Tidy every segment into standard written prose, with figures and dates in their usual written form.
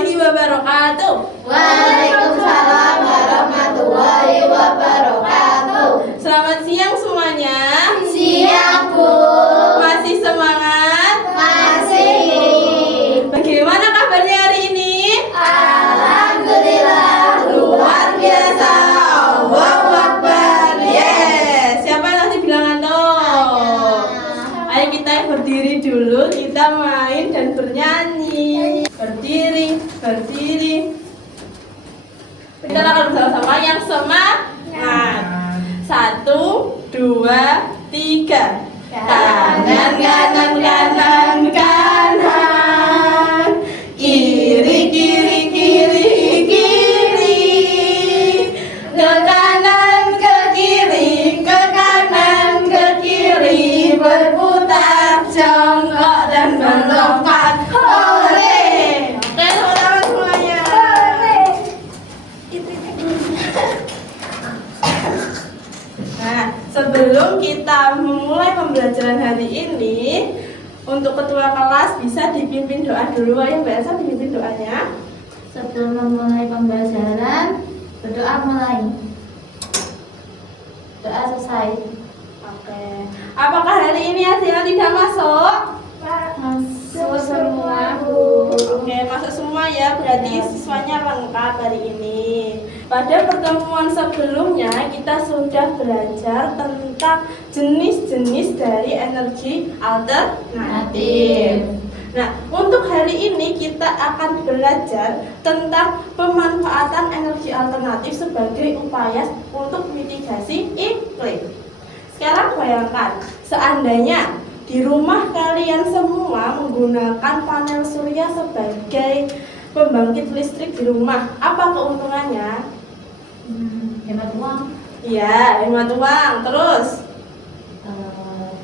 warahmatullahi wabarakatuh. Waalaikumsalam warahmatullahi wabarakatuh. Selamat siang semuanya. Siang, Bu. Masih semangat? Masih. Bagaimana kabarnya hari ini? Alhamdulillah luar biasa. Allahu Akbar. Yes. Siapa yang nanti bilang antum? Ayo kita berdiri dulu, kita main dan bernyanyi. Berdiri, berdiri. Kita akan bersama-sama yang semangat. 1, 2, 3. Kanan, kanan, kanan, kanan. Kiri, kiri, kiri, kiri. Ke kanan, ke kiri, ke kanan, ke kiri. Berputar, jongkok dan melompat. Hore! Oke, teman-teman semuanya. Nah, sebelum kita memulai pembelajaran hari ini, untuk ketua kelas bisa dipimpin doa dulu. Ayo Mbak Elsa dipimpin doanya. Sebelum memulai pembelajaran, berdoa mulai. Doa selesai. Oke. Apakah hari ini ada yang tidak masuk? Masuk semua, Bu. Oke, masuk semua ya. Berarti siswanya lengkap hari ini. Pada pertemuan sebelumnya kita sudah belajar tentang jenis-jenis dari energi alternatif. Nah, untuk hari ini kita akan belajar tentang pemanfaatan energi alternatif sebagai upaya untuk mitigasi iklim. Sekarang bayangkan, seandainya di rumah kalian semua menggunakan panel surya sebagai pembangkit listrik di rumah, apa keuntungannya? Hemat uang. Iya, hemat uang. Terus?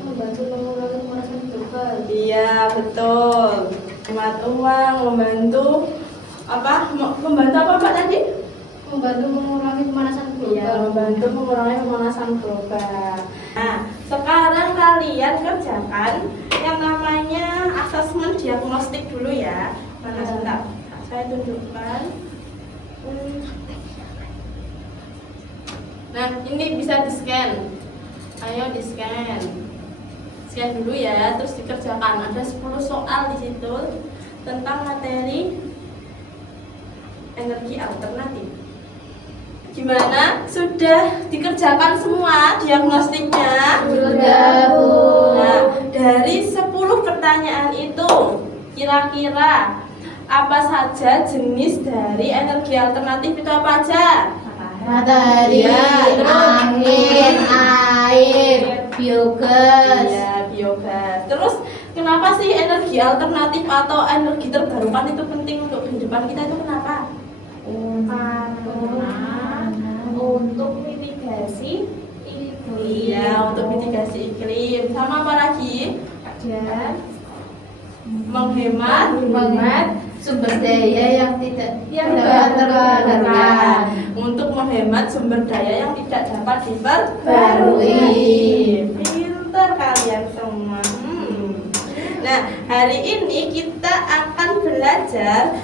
Membantu mengurangi pemanasan global. Iya, betul. Hemat uang, membantu apa? Membantu apa Pak tadi? Membantu mengurangi pemanasan global. Iya, membantu mengurangi pemanasan global. Nah, sekarang kalian kerjakan yang namanya asesmen diagnostik dulu ya. Mana sebentar? Saya tunjukkan. Nah, ini bisa di-scan. Ayo di-scan. Scan dulu ya, terus dikerjakan. Ada 10 soal di situ tentang materi energi alternatif. Gimana? Sudah dikerjakan semua diagnostiknya? Sudah, Bu. Nah, dari 10 pertanyaan itu, kira-kira apa saja jenis dari energi alternatif itu apa aja? Matahari, Iya, terus? angin, air, biogas. Iya, biogas. Terus kenapa sih energi alternatif atau energi terbarukan itu penting untuk kehidupan kita itu kenapa? Untuk mitigasi iklim. Iya, untuk mitigasi iklim. Sama apa lagi? Dan Menghemat sumber daya yang tidak dapat terbarukan. Untuk menghemat sumber daya yang tidak dapat Diperbarui. Pintar kalian semua. Nah, hari ini kita akan belajar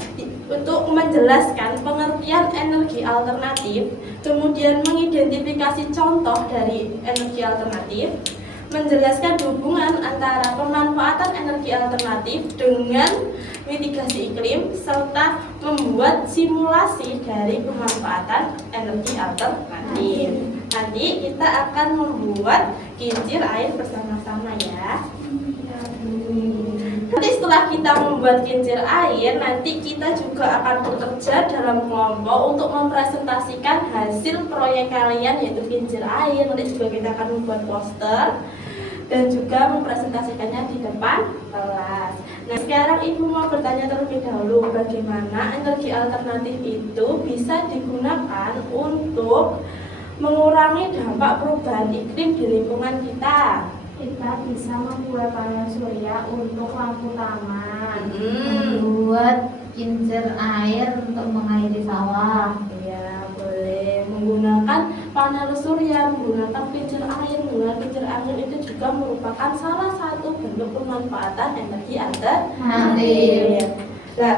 untuk menjelaskan pengertian energi alternatif, kemudian mengidentifikasi contoh dari energi alternatif, menjelaskan hubungan antara pemanfaatan energi alternatif dengan mitigasi iklim, serta membuat simulasi dari pemanfaatan energi alternatif. Nanti kita akan membuat kincir air bersama-sama ya. Nanti setelah kita membuat kincir air, nanti kita juga akan bekerja dalam kelompok untuk mempresentasikan hasil proyek kalian yaitu kincir air. Nanti juga kita akan membuat poster dan juga mempresentasikannya di depan kelas. Nah, sekarang Ibu mau bertanya terlebih dahulu, bagaimana energi alternatif itu bisa digunakan untuk mengurangi dampak perubahan iklim di lingkungan kita? Kita bisa membuat panel surya untuk lampu taman, Membuat kincir air untuk mengairi sawah. Ya, boleh menggunakan panel surya, menggunakan kincir air, menggunakan kincir angin itu juga merupakan salah satu bentuk pemanfaatan energi alternatif. Nah,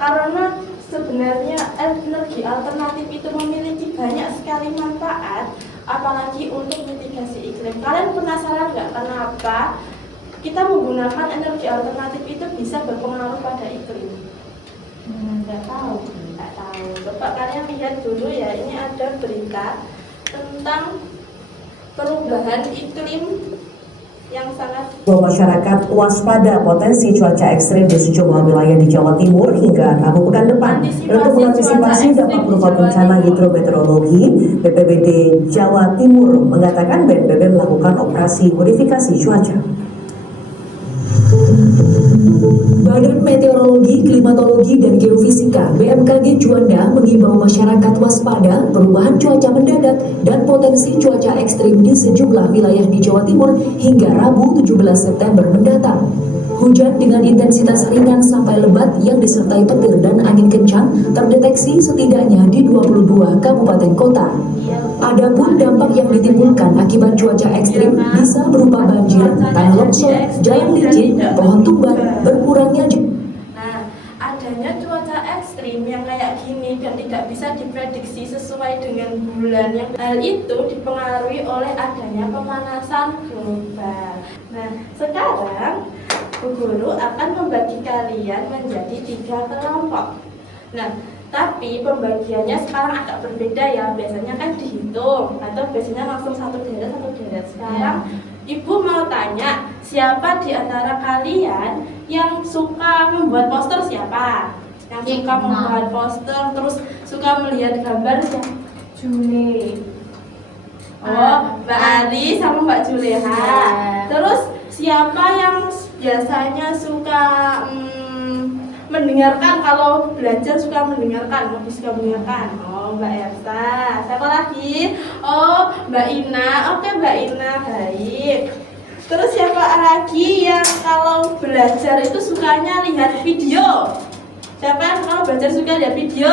karena sebenarnya energi alternatif itu memiliki banyak sekali manfaat, apalagi untuk mitigasi iklim. Kalian penasaran nggak kenapa kita menggunakan energi alternatif itu bisa berpengaruh pada iklim? Nggak tahu. Nggak tahu. Coba kalian lihat dulu ya, ini ada berita tentang perubahan iklim yang sangat Masyarakat waspada potensi cuaca ekstrim di sejumlah wilayah di Jawa Timur hingga Rabu pekan depan. Untuk mengantisipasi dampak berupa bencana hidrometeorologi, BPBD Jawa Timur mengatakan BNPB melakukan operasi modifikasi cuaca. Badan Meteorologi, Klimatologi, dan Geofisika (BMKG) Juanda mengimbau masyarakat waspada perubahan cuaca mendadak dan potensi cuaca ekstrim di sejumlah wilayah di Jawa Timur hingga Rabu 17 September mendatang. Hujan dengan intensitas ringan sampai lebat yang disertai petir dan angin kencang terdeteksi setidaknya di 22 kabupaten kota. Adapun dampak yang ditimbulkan akibat cuaca ekstrim bisa berupa banjir, tanah longsor, jalan licin, pohon tumbang, berkurangnya adanya cuaca ekstrim yang kayak gini dan tidak bisa diprediksi sesuai dengan bulan yang hal itu dipengaruhi oleh adanya pemanasan global. Nah, sekarang Bu Guru akan membagi kalian menjadi 3 kelompok. Nah, tapi pembagiannya sekarang agak berbeda ya. Biasanya kan dihitung atau biasanya langsung satu deret. Sekarang Ibu mau tanya, siapa di antara kalian yang suka membuat poster? Siapa? Yang suka membuat poster terus suka melihat gambar siapa? Jule. Oh, Mbak Ari sama Mbak Juleha. Terus siapa yang biasanya suka mendengarkan? Kalau belajar suka mendengarkan, lebih suka mendengarkan. Oh, Mbak Elsa. Siapa lagi? Oh, Mbak Ina. Oke, Mbak Ina, baik. Terus siapa lagi yang kalau belajar itu sukanya lihat video? Siapa yang kalau belajar suka lihat video?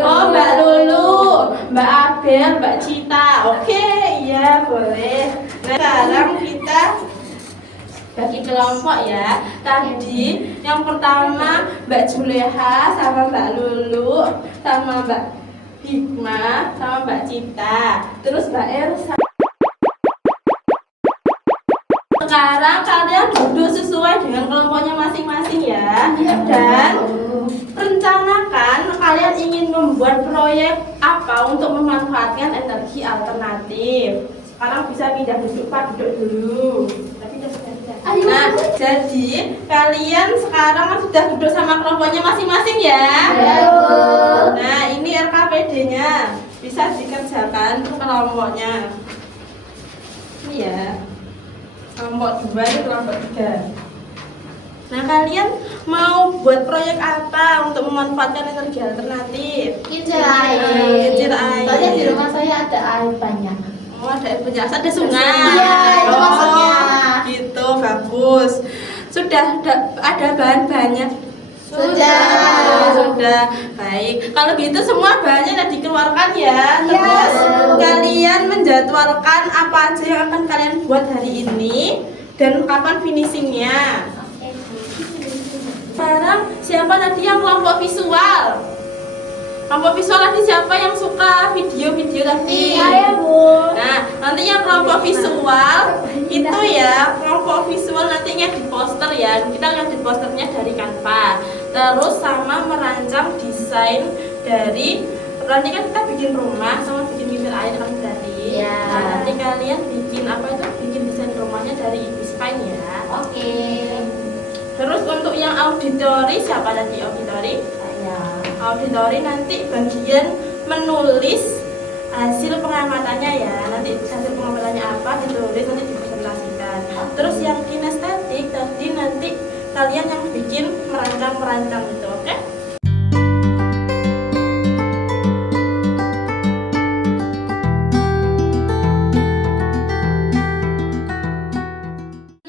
Oh, Mbak Lulu, Mbak Abel, Mbak Cita. Oke, iya boleh. Nah, sekarang kita bagi kelompok ya. Tadi yang pertama Mbak Juleha sama Mbak Lulu sama Mbak Hikmah sama Mbak Cita. Terus Mbak Elsa. Sekarang kalian duduk sesuai dengan kelompoknya masing-masing ya. Dan rencanakan kalian ingin membuat proyek apa untuk memanfaatkan energi alternatif. Sekarang bisa pindah duduk, Pak, duduk dulu. Nah, jadi kalian sekarang sudah duduk sama kelompoknya masing-masing ya. Nah, ini RKPD-nya bisa dikerjakan untuk kelompoknya. Ini ya, kelompok 2 ini kelompok 3. Nah, kalian mau buat proyek apa untuk memanfaatkan energi alternatif? Kincir air. Kincir air. Soalnya di rumah saya ada air banyak. Oh, ada air banyak, ada sungai. Iya, itu maksudnya. Gitu, bagus. Sudah ada bahan-bahannya? Sudah. Baik. Kalau gitu semua bahannya sudah dikeluarkan ya. Terus kalian menjadwalkan apa aja yang akan kalian buat hari ini dan kapan finishingnya. Sekarang siapa tadi yang kelompok visual? Kelompok visual tadi siapa yang suka video-video tadi? Saya, Bu. Nah, nanti yang kelompok visual itu ya, kelompok visual nantinya di poster ya. Kita lihat di posternya dari Canva. Terus sama merancang desain dari, nanti kan kita bikin rumah sama bikin kincir air kan tadi. Ya. Nah, nanti kalian bikin apa itu? Bikin desain rumahnya dari Invispine ya. Oke. Terus untuk yang auditori, siapa tadi auditori? Auditori nanti bagian menulis hasil pengamatannya ya. Nanti hasil pengamatannya apa ditulis, nanti dipresentasikan. Terus yang kinestetik tadi nanti kalian yang bikin merancang gitu, oke?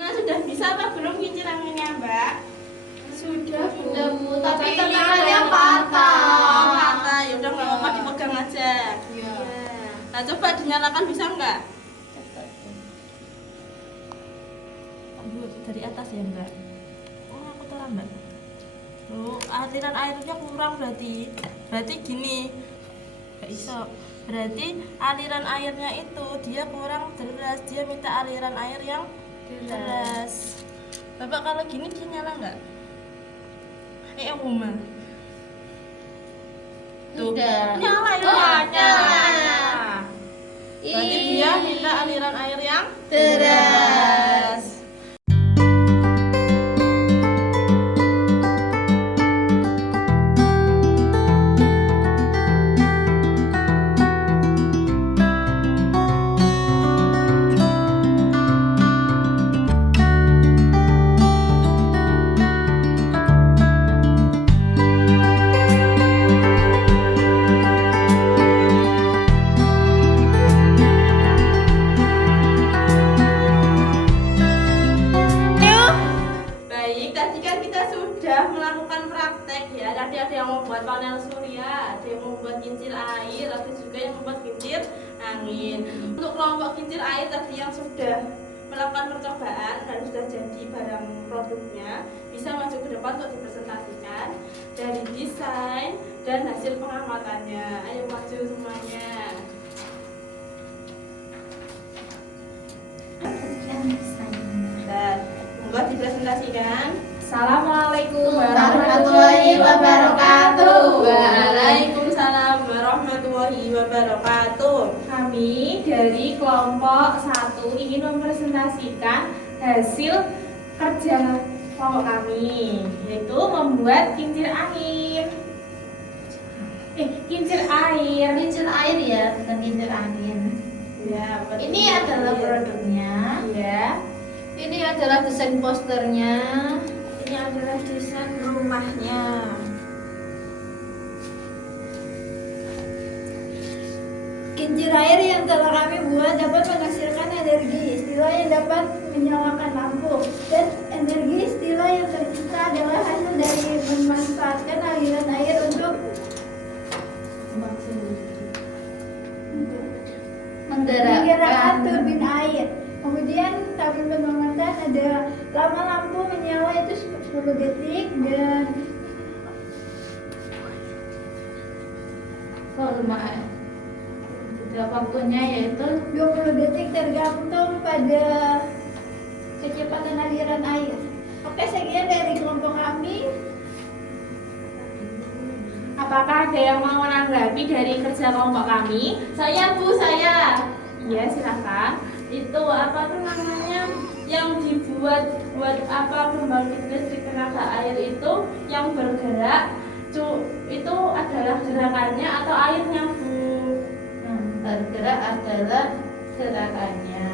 Nah, sudah bisa apa belum kincir anginnya, Mbak? Sudah, Bu. Tapi Ini tekanannya Oh, patah. patah. Ya udah nggak apa-apa, dipegang aja. Iya. Nah, coba dinyalakan bisa nggak? Aduh, dari atas ya, Mbak. Oh, aku terlambat. Tuh, aliran airnya kurang berarti gini, gak iso. Berarti aliran airnya itu dia kurang deras, dia minta aliran air yang deras. Bapak kalau gini dia nyala nggak? Umum. Tuh, Sudah. nyala ya, Oh, nyala. Berarti dia minta aliran air yang deras. Baik, tadi kan kita sudah melakukan praktek ya. Tadi ada yang membuat panel surya, ada yang membuat kincir air, ada juga yang membuat kincir angin. Untuk kelompok kincir air tadi yang sudah melakukan percobaan dan sudah jadi barang produknya, bisa maju ke depan untuk dipresentasikan dari desain dan hasil pengamatannya. Ayo maju semuanya. Dan monggo dipresentasikan. Assalamualaikum Warahmatullahi wabarakatuh. Waalaikumsalam warahmatullahi wabarakatuh. Kami dari kelompok 1 ingin mempresentasikan hasil kerja kelompok kami, yaitu membuat kincir angin. Kincir air. Kincir air ya, bukan kincir angin. Ya, betul. Ini adalah produknya. Ya. Ini adalah desain posternya. Ini adalah desain rumahnya. Kincir air yang telah kami buat dapat menghasilkan energi istilah yang dapat menyalakan lampu, dan energi istilah yang tercipta adalah hasil dari memanfaatkan aliran air untuk menggerakkan turbin air. Kemudian kami menambahkan ada lama lampu menyala itu 10 detik dan Waktunya yaitu 20 detik tergantung pada kecepatan aliran air. Oke, sekian dari kelompok kami. Apakah ada yang mau menanggapi dari kerja kelompok kami? Saya Bu, saya. Iya, silakan. Itu apa tuh namanya? Yang dibuat buat apa pembangkit listrik tenaga air itu yang bergerak itu adalah gerakannya atau airnya Bu? bergerak adalah gerakannya.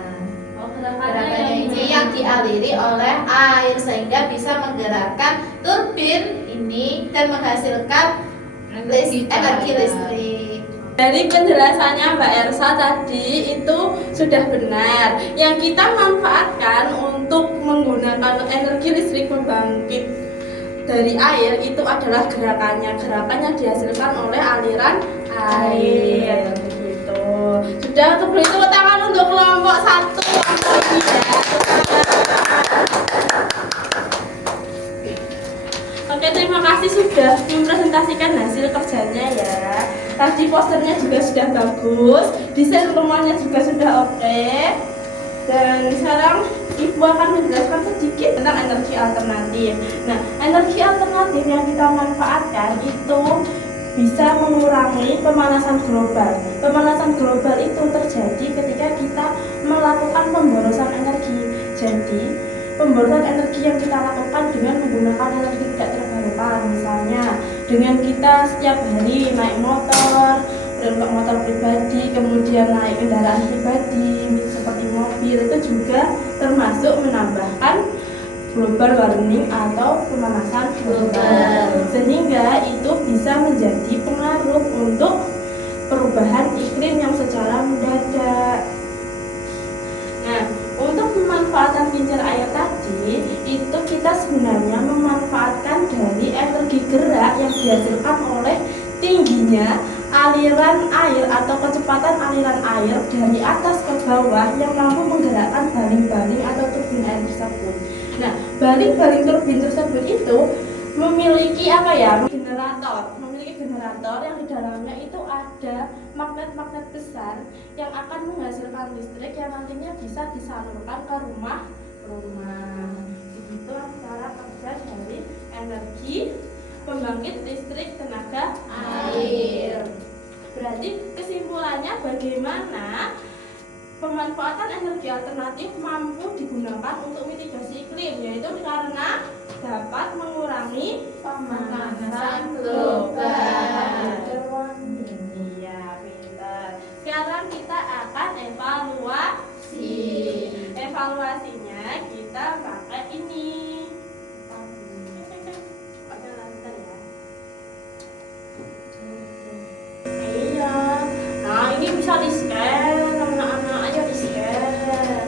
Oh, Gerakannya ini yang dialiri oleh air sehingga bisa menggerakkan turbin ini dan menghasilkan energi listrik. Dari penjelasannya Mbak Elsa tadi itu sudah benar. Yang kita manfaatkan untuk menggunakan energi listrik pembangkit dari air itu adalah gerakannya. Gerakannya dihasilkan oleh aliran air. Begitu. Sudah, untuk beri tepuk tangan untuk kelompok 1. Oke, terima kasih sudah mempresentasikan hasil kerjanya ya. Tadi posternya juga sudah bagus, desain rumahnya juga sudah oke. Dan sekarang Ibu akan menjelaskan sedikit tentang energi alternatif. Nah, energi alternatif yang kita manfaatkan itu bisa mengurangi pemanasan global. Pemanasan global itu terjadi ketika kita melakukan pemborosan energi. Jadi, pemborosan energi yang kita lakukan dengan menggunakan energi tidak terbarukan, misalnya dengan kita setiap hari naik motor pribadi, kemudian naik kendaraan pribadi seperti mobil, itu juga termasuk menambahkan global warming atau pemanasan global, sehingga itu bisa menjadi pengaruh untuk perubahan iklim yang secara mendadak. Nah, untuk pemanfaatan kincir air tadi, itu kita sebenarnya memanfaatkan dari energi gerak yang dihasilkan oleh tingginya aliran air atau kecepatan aliran air dari atas ke bawah yang mampu menggerakkan baling-baling atau turbin air tersebut. Nah, baling-baling turbin tersebut itu memiliki apa ya? Memiliki generator yang di dalamnya itu ada magnet-magnet besar yang akan menghasilkan listrik yang nantinya bisa disalurkan ke rumah. Itu cara kerja dari energi pembangkit listrik tenaga air. Berarti kesimpulannya bagaimana pemanfaatan energi alternatif mampu digunakan untuk mitigasi iklim, yaitu karena dapat mengurangi pemanasan global. Iya, pintar. Sekarang kita akan evaluasi. Evaluasinya kita pakai ini. Pakai lantai ya. Iya. Nah, ini bisa di-scan, anak-anak aja di-scan.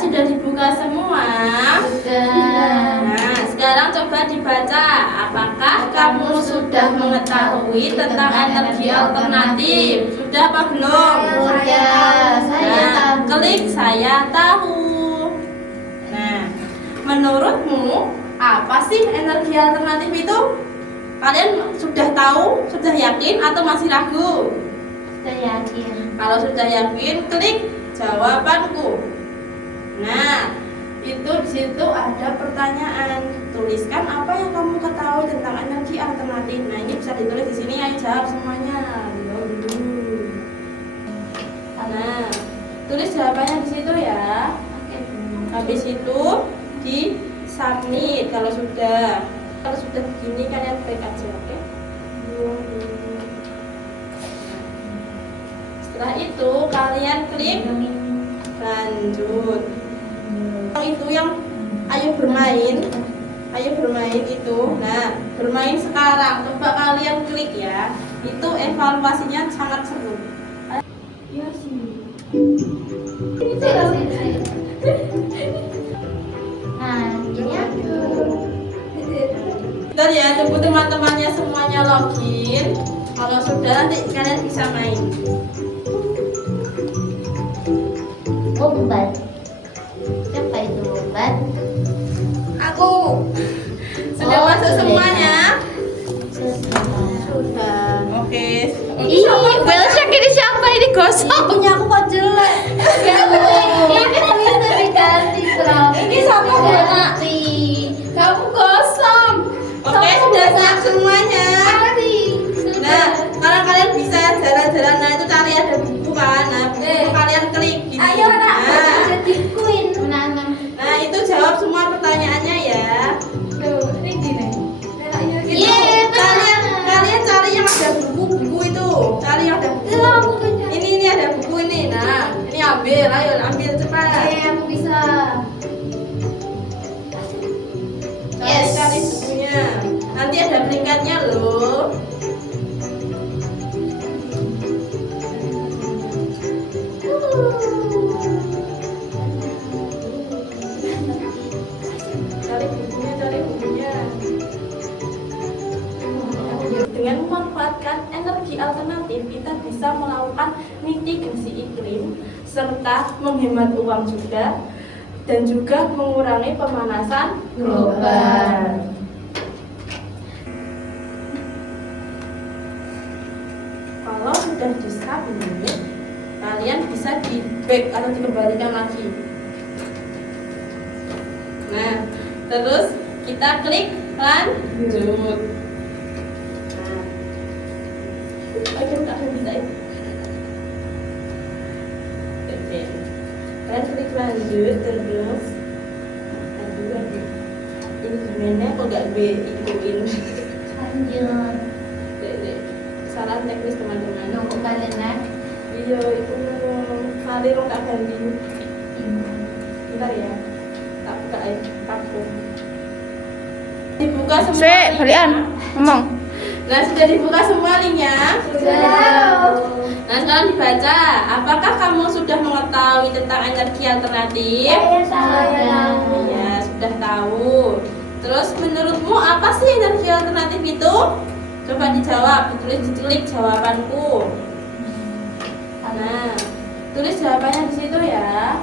Sudah dibuka semua? Nah, sekarang coba dibaca. Apakah kamu sudah mengetahui tentang energi alternatif? Sudah apa belum? Nah, klik saya tahu. Nah, menurutmu apa sih energi alternatif itu? Kalian sudah tahu, sudah yakin atau masih ragu? Sudah yakin. Kalau sudah yakin, klik jawabanku. Nah, itu di situ ada pertanyaan. Tuliskan apa yang kamu ketahui tentang energi alternatif. Nah, ini bisa ditulis di sini. Ayo jawab semuanya. Dulu. Nah, tulis jawabannya di situ ya. Habis itu di submit kalau sudah. Kalau sudah begini kalian baik aja, oke? Setelah itu kalian klik lanjut. Itu yang ayo bermain itu. Nah, bermain sekarang. Coba kalian klik ya. Itu evaluasinya sangat seru. Iya sih. Nah, ini aku. Bentar ya, tunggu teman-temannya semuanya login. Kalau sudah nanti kalian bisa main. Obat. Siapa itu obat? Aku. Sudah Oh, masuk sudah. semuanya? Sudah. Oke. Ih, Welsyak ini siapa ini gosong? Punya aku kok jelek. Ini bisa diganti, Bro. Ini sama ganti. Kamu kosong. Oke, sudah siap semuanya. Nah, sekarang kalian bisa jalan-jalan. Nah, itu cari ada buku kan. Nah, buku kalian klik gini. Ayo nak, jadi queen. Nah, itu jawab semua pertanyaannya ya. Ini gini. Itu kalian cari yang ada buku-buku itu. Cari yang ada buku. Ini ada buku ini. Nah, ini ambil, ayo ambil cepat. Aku bisa. Cari bukunya. Nanti ada peringkatnya loh. Cari bukunya. Dengan memanfaatkan energi alternatif, kita bisa melakukan mitigasi iklim serta menghemat uang juga dan juga mengurangi pemanasan global. Kalau sudah di-submit, kalian bisa di-back atau dikembalikan lagi. Nah, terus kita klik lanjut. Ayo tak bisa itu. Kalian klik lanjut terus. Aduh. Ini gimana kok gak ikutin? Lanjut. Dek. Salam teknis teman-teman. Nunggu kalian ya. Iya, itu kali rong tak ganti. Bentar ya. Tak buka aku. Dibuka semua. Sik, balikan. Ngomong. Nah, sudah dibuka semua linknya? Sudah. Nah, sekarang dibaca. Apakah kamu sudah mengetahui tentang energi alternatif? Ya, sudah tahu. Terus menurutmu apa sih energi alternatif itu? Coba dijawab, ditulis jawabanku. Nah, tulis jawabannya di situ ya.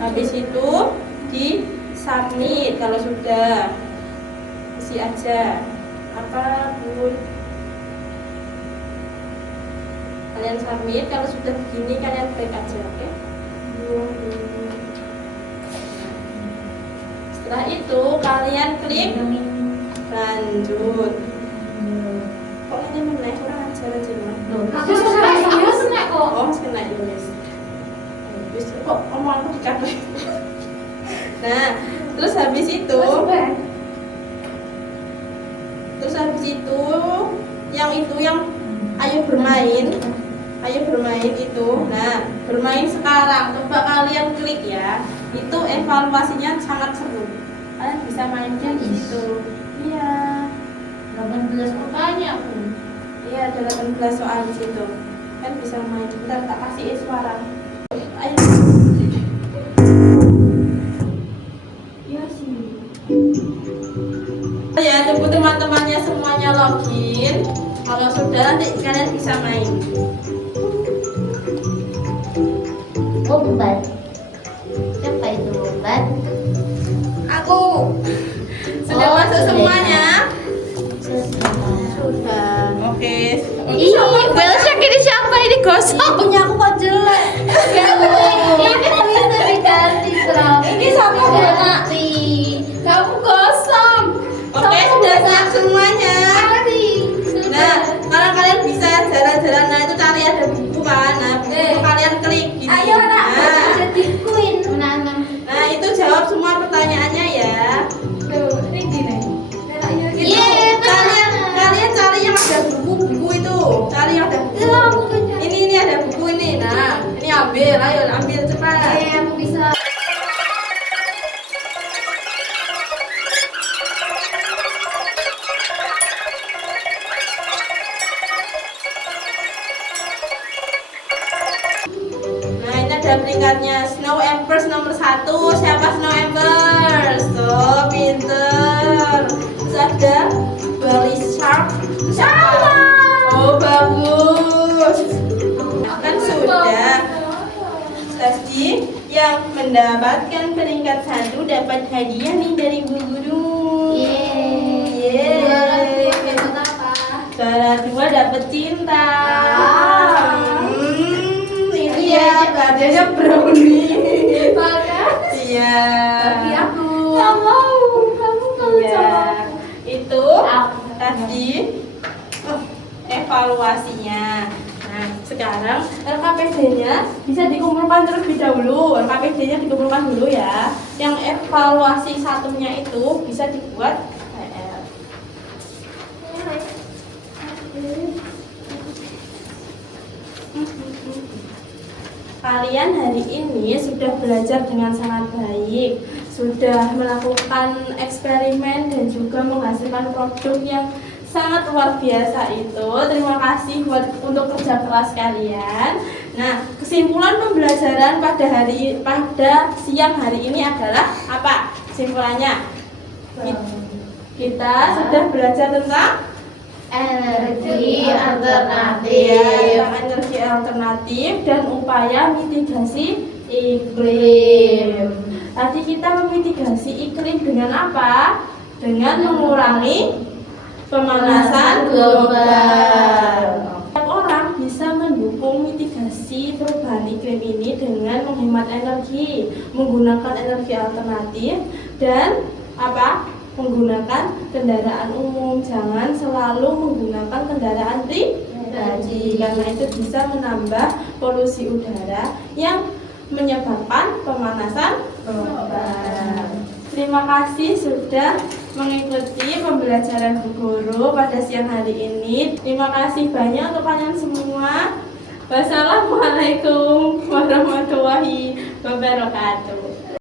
Habis itu di submit kalau sudah. isi aja. Apa, Bun? Kalian submit, kalau sudah begini kalian break aja, oke? Setelah itu kalian klik lanjut. Kok ini menaik kurang ajar aja, Mas? Aku serius nek kok. Oh, kena Inggris. Inggris kok omong aku dikabur. Nah, terus habis itu yang ayo bermain itu. Nah, bermain sekarang. Coba kalian klik ya. Itu evaluasinya sangat seru. Kalian bisa mainnya di situ. Iya. 18 pertanyaan aku. Iya, ada 18 soal di situ. Kan bisa main. Bentar tak kasih suara. Ayo. Iya sih. Ya, tunggu teman-temannya semuanya login. Kalau sudah nanti kalian bisa main. Obat. Siapa itu obat? Aku. Sudah Oh, masuk sudah. semuanya? Sudah. Oke. Ih, Belshak ini siapa ini gosong? Punya aku kok jelek. Ini bisa diganti, Bro. Ini sama ganti. Kamu gosong. Oke, sudah siap semuanya. Nah, kalau kalian bisa jalan-jalan, nah itu cari ada buku kan. Nah, buku kalian klik gini. Ayo nak, Nah, jadi queen. nah itu jawab semua pertanyaannya ya. Tuh, ini gini. Itu kalian cari yang ada buku itu. Cari yang ada buku. Ini ada buku ini. Nah, ini ambil, ayo ambil cepat. Aku bisa. Nah, ini ada peringkatnya. Snow Embers nomor 1. Siapa Snow Embers? Tuh, pinter. Terus ada Bali Shark. Siapa? Oh, bagus. Kan sudah. Tadi yang mendapatkan peringkat 1 dapat hadiah nih dari Bu Guru. Yeay. Juara 2 dapat cinta. Ini ya, hadiahnya brownie. Iya. Aku. Gak mau. Kamu kalau Iya. Itu tadi evaluasinya. Nah, sekarang LKPD-nya bisa dikumpulkan terlebih dahulu. LKPD-nya dikumpulkan dulu ya. Yang evaluasi satunya itu bisa dibuat PR. Kalian hari ini sudah belajar dengan sangat baik, sudah melakukan eksperimen dan juga menghasilkan produk yang sangat luar biasa itu. Terima kasih untuk kerja keras kalian. Nah, kesimpulan pembelajaran pada siang hari ini adalah apa? Kesimpulannya, kita sudah belajar tentang Energi alternatif. tentang energi alternatif dan upaya mitigasi iklim. Tadi kita memitigasi iklim dengan apa? Dengan mengurangi pemanasan global. Setiap orang bisa mendukung mitigasi perubahan iklim ini dengan menghemat energi, menggunakan energi alternatif dan apa? Menggunakan kendaraan umum. Jangan selalu menggunakan kendaraan pribadi karena itu bisa menambah polusi udara yang menyebabkan pemanasan global. Terima kasih sudah mengikuti pembelajaran Bu Guru pada siang hari ini. Terima kasih banyak untuk kalian semua. Wassalamualaikum warahmatullahi wabarakatuh.